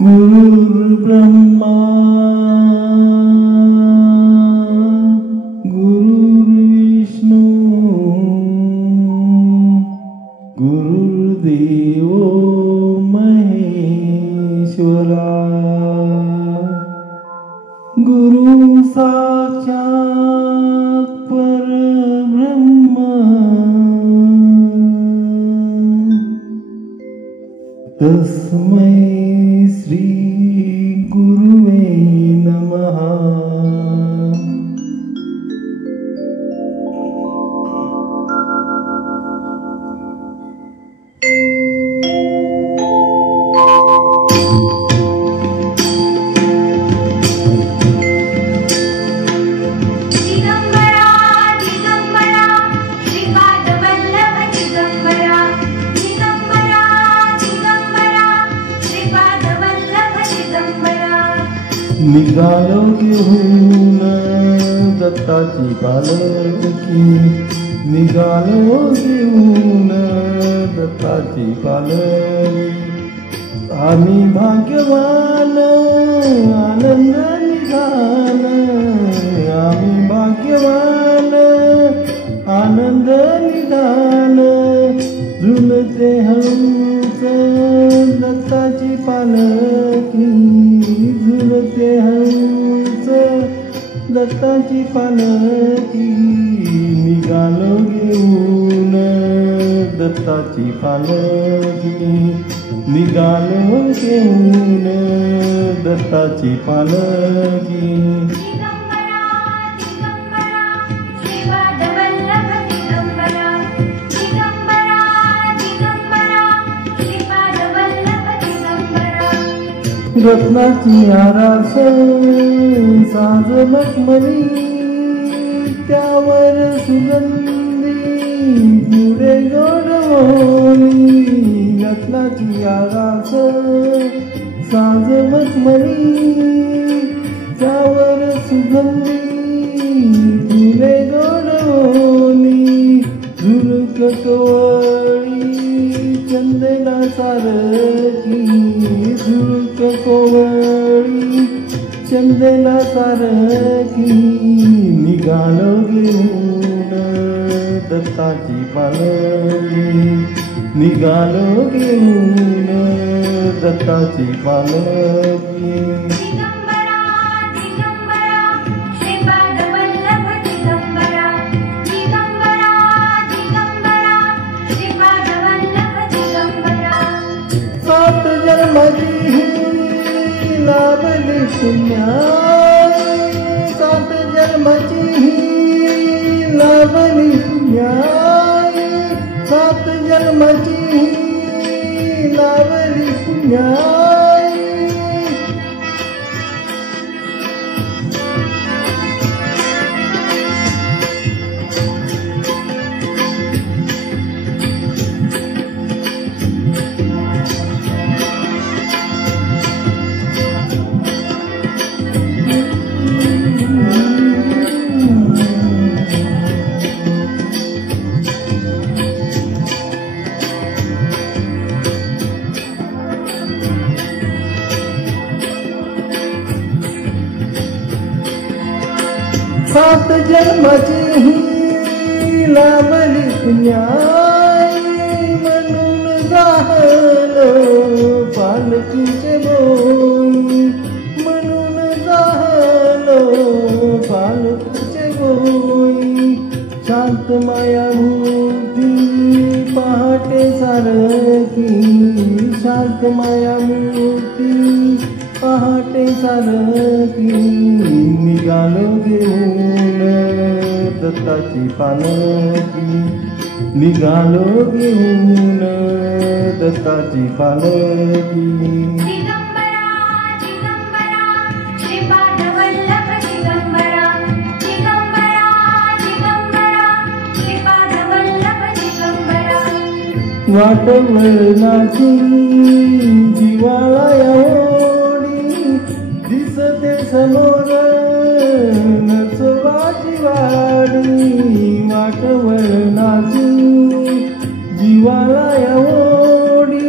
गुरुर्ब्रह्मा गुरुर्विष्णू गुरुर्देवो महेश्वरा गुरु साक्षात् परब्रह्म तस्मै श्री गुरुवे नमः। निघालो घेऊन दत्ताची पालखी, निघालो घेऊन दत्ताची पालखी। आम्ही भाग्यवान आनंद निघाल, आम्ही भाग्यवान आनंद निघाल। झुलते हंस दत्ताची पालखी, झुलते हंस दत्ताची पालखी। निघालो घेऊन दत्ताची पालखी, निघालो घेऊन दत्ताची पालखी। रत्नाची आरास साज मखमली, त्यावर सुगंधी पुढे गोडवोली। रत्नाची आरास साज मखमली, त्यावर सुगंधी फुले गोडवोली। झुळक कोवळी चंदना सारखी, झुळक कोवळी चंदना सारखी। निघालो घेऊन दत्ताची पालखी, निघालो घेऊन दत्ताची पालखी। सात जन्माची लाभली पुण्याई, सात जन्माची लाभली पुण्याई, सात जन्माची लाभली पुण्याई। सात जन्माची लाभली पुण्याई, म्हणून झालो पालखीचे बोई, म्हणून झालो पालखीचे बोई। शांत मायामूर्ती पहाटे सारखी, शांत मायामूर्ती पहाटे सारखी। निघालो घेऊन दत्ताची पालखी, निघालो घेऊन दत्ताची पालखी। वाटवळणाची जिव्हाळा एवढी दिसते समोर नरसोबाची वाडी। वाटवळणाची जिव्हाळा एवढी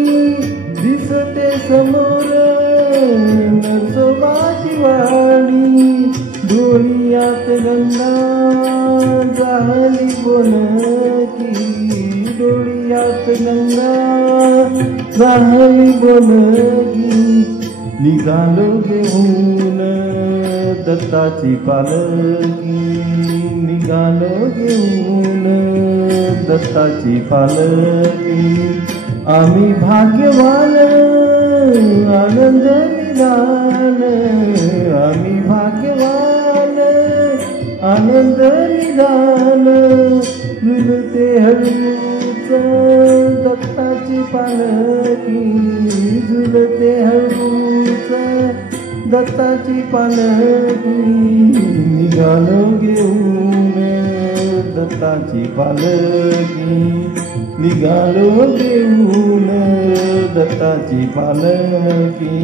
यात गंगा राहली बोलगी निघालो घेऊन दत्ताची पालकी निघालो घेऊन दत्ताची पालकी आम्ही भाग्यवान आनंद निदान आम्ही भाग्यवान आनंद निदान झुलते हळूच दत्ताची पालकी झुलते हळूच दत्ताची पालकी निघालो घेऊन दत्ताची पालकी निघालो घेऊन दत्ताची पालकी